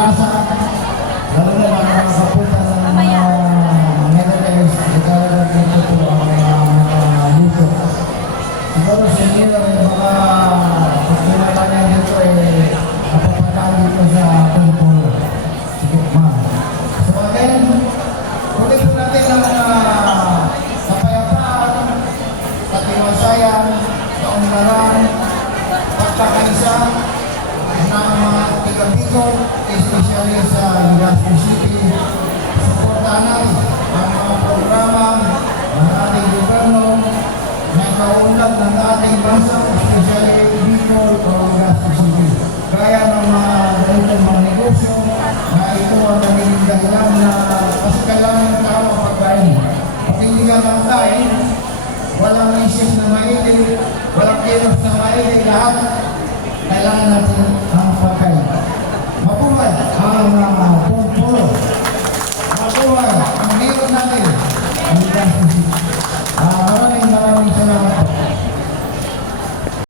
lasa, lalo na mga kapunta ng mga Netherlands, ikaw dito po ang mga luto. Siguro sa inyo rin mga pagkilala niya dito napapadaan dito sa Pulpul. Sige, ma'am. So again, ulit po natin ang kapayapaan, katiwasayan, kaunlaran, pagkakaisa ng mga tiga-Bicol, especially sa Legazpi City. Suportahan ang mga programa ng ating gobyerno na kaunlad ng ating bansa, especially Bicol o Legazpi City. Kaya ng mga ganitong mga negosyo na ito ang naging dahilan na kasi kailangan ng tao mapagkain. Pag hindi ka makain, walang isis na maigil, walang kilos na maigil, lahat kailangan natin ang pagkain. Mabuhay ang Pulpul.